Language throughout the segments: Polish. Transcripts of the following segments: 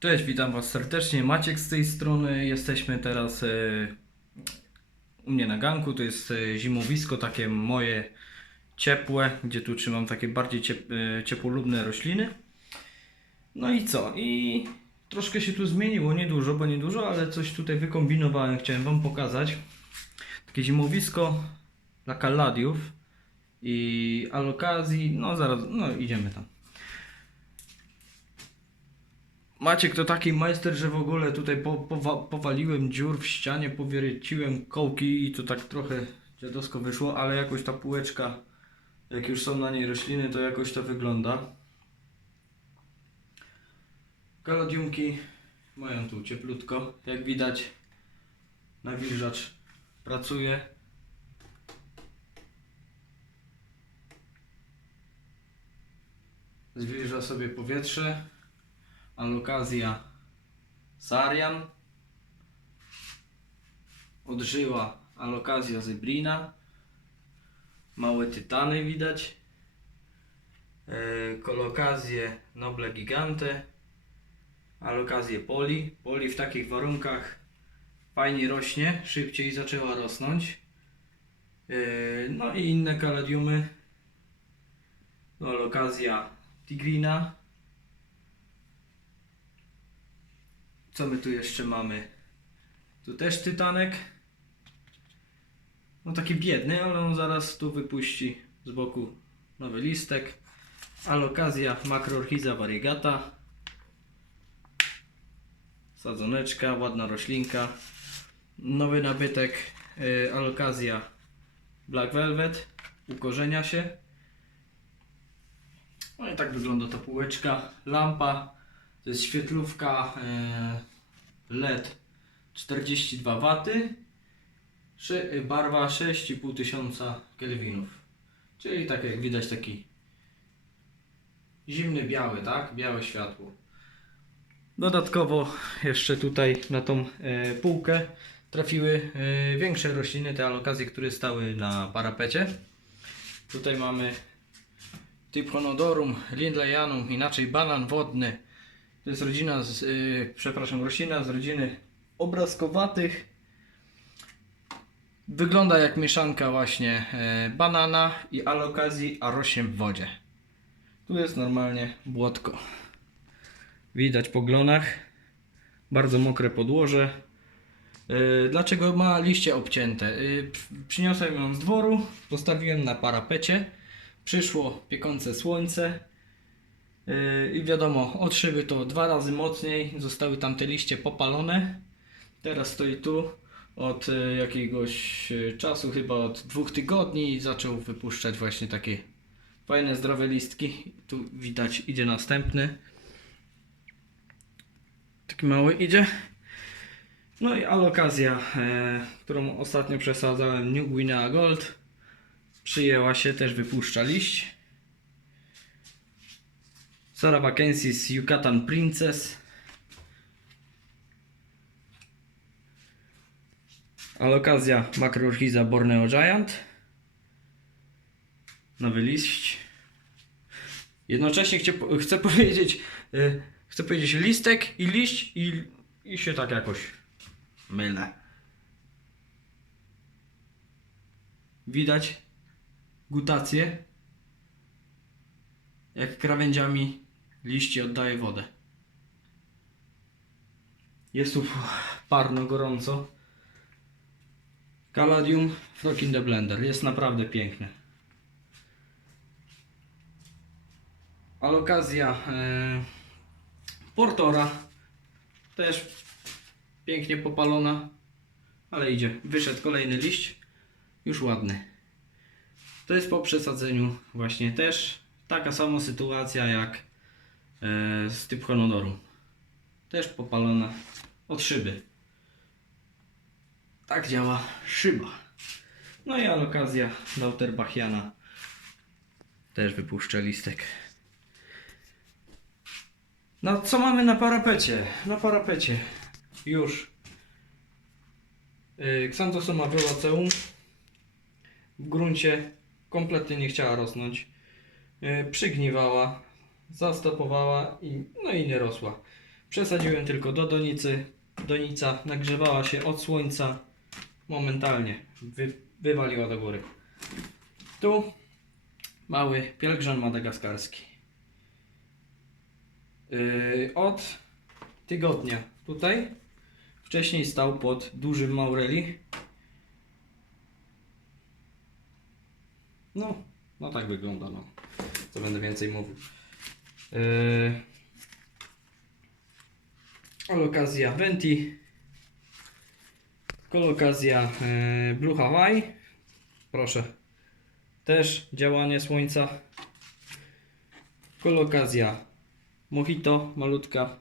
Cześć, witam Was serdecznie. Maciek z tej strony. Jesteśmy teraz e, u mnie na ganku. To jest e, zimowisko takie moje ciepłe, gdzie tu trzymam takie bardziej ciep, e, ciepłolubne rośliny. No i co? I troszkę się tu zmieniło, niedużo, bo niedużo, ale coś tutaj wykombinowałem, chciałem Wam pokazać. Takie zimowisko dla kalladiów i alokazji. No zaraz, no idziemy tam. Maciek to taki majster, że w ogóle tutaj po, powa, powaliłem dziur w ścianie, powierciłem kołki i to tak trochę dziadowsko wyszło, ale jakoś ta półeczka, jak już są na niej rośliny, to jakoś to wygląda. Kalodiumki mają tu cieplutko, jak widać nawilżacz pracuje. Zwilża sobie powietrze. Alokazja Sarian. Odżyła Alokazja Zebrina. Małe tytany widać. E, kolokazję Noble Gigante. Alokazję Poli. Poli w takich warunkach fajnie rośnie, szybciej zaczęła rosnąć. E, no i inne kaladiumy. No, Alokazja Tigrina. Co my tu jeszcze mamy? Tu też tytanek. No taki biedny, ale on zaraz tu wypuści z boku nowy listek. Alokazja Macroorchiza variegata. Sadzoneczka, ładna roślinka. Nowy nabytek y, Alokazja Black Velvet. Ukorzenia się. No i tak wygląda ta półeczka. Lampa to jest świetlówka e, LED 42 W. Barwa 6,5 tysiąca kelwinów. Czyli tak jak widać taki zimny biały, tak? Białe światło. Dodatkowo jeszcze tutaj na tą e, półkę trafiły e, większe rośliny, te alokazje, które stały na parapecie. Tutaj mamy Typhonodorum lindleyanum, inaczej banan wodny. To jest rodzina, z, y, przepraszam, roślina z rodziny obrazkowatych. Wygląda jak mieszanka właśnie e, banana i alokazji, a rośnie w wodzie. Tu jest normalnie błotko. Widać po glonach. Bardzo mokre podłoże. E, Dlaczego ma liście obcięte? E, Przyniosłem ją z dworu, postawiłem na parapecie. Przyszło piekące słońce. Yy, I wiadomo, od szyby to dwa razy mocniej, zostały tam te liście popalone. Teraz stoi tu od e, jakiegoś e, czasu, chyba od dwóch tygodni zaczął wypuszczać właśnie takie fajne, zdrowe listki. Tu widać, idzie następny. Taki mały idzie. No i alokazja, e, którą ostatnio przesadzałem, New Guinea Gold. Przyjęła się, też wypuszcza liść. Sarah Vacancies Yucatan Princess. Alokazja Macroorchiza Borneo Giant. Nowy liść. Jednocześnie chcę, chcę powiedzieć, y, chcę powiedzieć listek i liść i, i się tak jakoś mylę. Widać gutację jak krawędziami liści oddaje wodę. Jest tu parno, gorąco. Caladium Frog in the Blender. Jest naprawdę piękny. Alokazja e, Portora. Też pięknie popalona. Ale idzie. Wyszedł kolejny liść. Już ładny. To jest po przesadzeniu właśnie też taka sama sytuacja jak z typ honoru. Też popalona od szyby. Tak działa szyba. No i alokazja Lauterbachiana. Też wypuszczę listek. No co mamy na parapecie? Na parapecie już yy, Xanthosoma w gruncie kompletnie nie chciała rosnąć. Yy, przygniwała, zastopowała i no i nie rosła. Przesadziłem tylko do donicy. Donica nagrzewała się od słońca momentalnie. Wy, wywaliła do góry. Tu mały pielgrzym madagaskarski. Yy, od tygodnia tutaj. Wcześniej stał pod dużym maureli. No, no tak wygląda, no. Co będę więcej mówił. Yy, Kolokazja Venti. Kolokazja yy, Blue Hawaii. Proszę. Też działanie słońca. Kolokazja Mojito, malutka.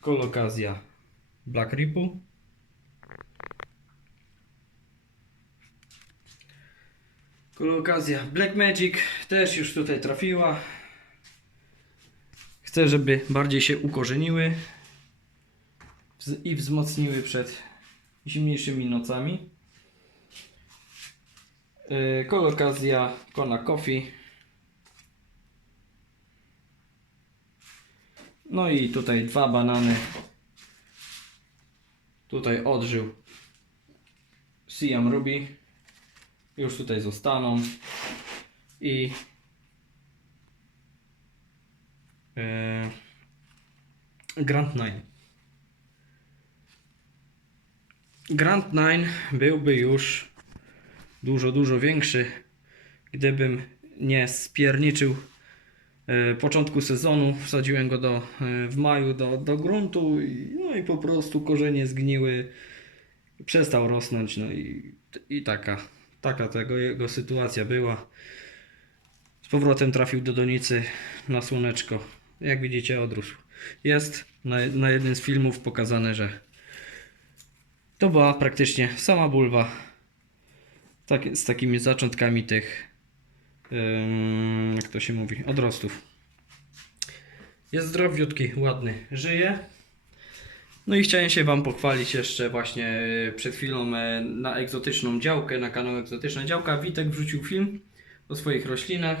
Kolokazja Black Ripple. Kolokazja Black Magic też już tutaj trafiła. Chcę, żeby bardziej się ukorzeniły i wzmocniły przed zimniejszymi nocami. Yy, Kolokazja Kona Coffee. No i tutaj dwa banany. Tutaj odżył Siam Ruby. Już tutaj zostaną. I yy, Grand. Grand byłby już dużo, dużo większy, gdybym nie spierniczył e, początku sezonu. Wsadziłem go do, e, w maju do, do gruntu no i po prostu korzenie zgniły. Przestał rosnąć, no i, i taka, taka tego jego sytuacja była. Z powrotem trafił do donicy na słoneczko. Jak widzicie, odrósł. Jest na, na jednym z filmów pokazane, że to była praktycznie sama bulwa tak, z takimi zaczątkami tych, jak to się mówi, odrostów. Jest zdrowiutki, ładny, żyje. No i chciałem się Wam pochwalić jeszcze właśnie e, przed chwilą e, na egzotyczną działkę, na kanał Egzotyczna Działka. Witek wrzucił film o swoich roślinach,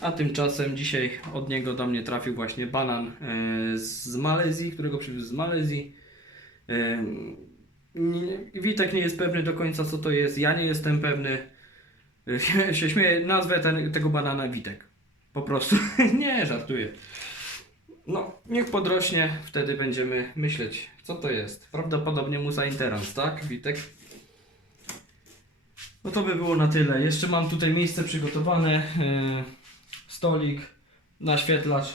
a tymczasem dzisiaj od niego do mnie trafił właśnie banan e, z Malezji, którego przywiózł z Malezji. Witek nie jest pewny do końca co to jest, ja nie jestem pewny. Się śmieję, nazwę ten, tego banana Witek. Po prostu. nie, żartuję. No, niech podrośnie, wtedy będziemy myśleć, co to jest. Prawdopodobnie musa interans, tak, Witek? No to by było na tyle. Jeszcze mam tutaj miejsce przygotowane. Yy, stolik, naświetlacz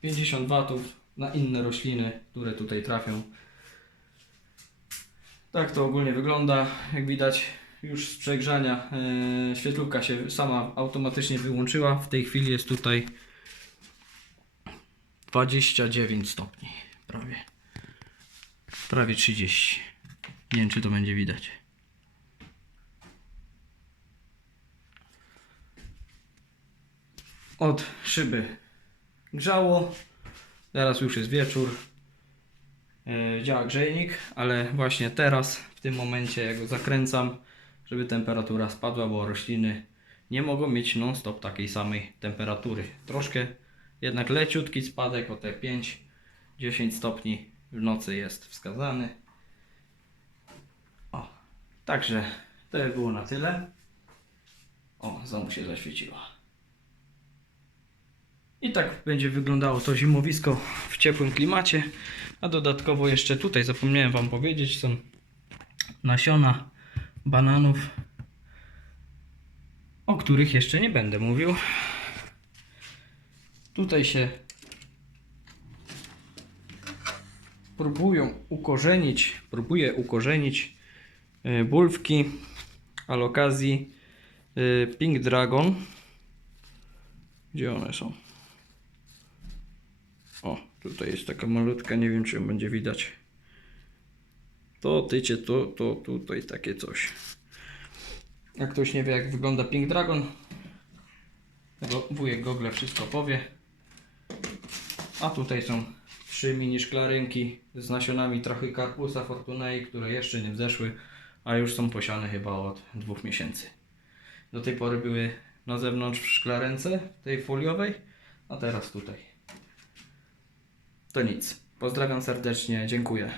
50 watów na inne rośliny, które tutaj trafią. Tak to ogólnie wygląda. Jak widać, już z przegrzania e, świetlówka się sama automatycznie wyłączyła. W tej chwili jest tutaj 29 stopni. Prawie. Prawie 30. Nie wiem, czy to będzie widać. Od szyby grzało. Teraz już jest wieczór. E, działa grzejnik, ale właśnie teraz, w tym momencie, jak go zakręcam, żeby temperatura spadła, bo rośliny nie mogą mieć non-stop takiej samej temperatury. Troszkę jednak leciutki spadek o te 5-10 stopni w nocy jest wskazany. O, także to by było na tyle. O, znowu się zaświeciła. I tak będzie wyglądało to zimowisko w ciepłym klimacie. A dodatkowo jeszcze tutaj zapomniałem Wam powiedzieć, są nasiona bananów, o których jeszcze nie będę mówił. Tutaj się próbują ukorzenić, próbuję ukorzenić y, bulwki alokazji y, Pink Dragon. Gdzie one są? O, tutaj jest taka malutka, nie wiem czy ją będzie widać. To tycie, to, to tutaj takie coś. Jak ktoś nie wie jak wygląda Pink Dragon, to wujek Google wszystko powie. A tutaj są trzy mini szklarynki z nasionami trochę Carpusa Fortunei, które jeszcze nie wzeszły, a już są posiane chyba od dwóch miesięcy. Do tej pory były na zewnątrz w szklarence tej foliowej, a teraz tutaj. To nic. Pozdrawiam serdecznie, dziękuję.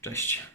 Cześć.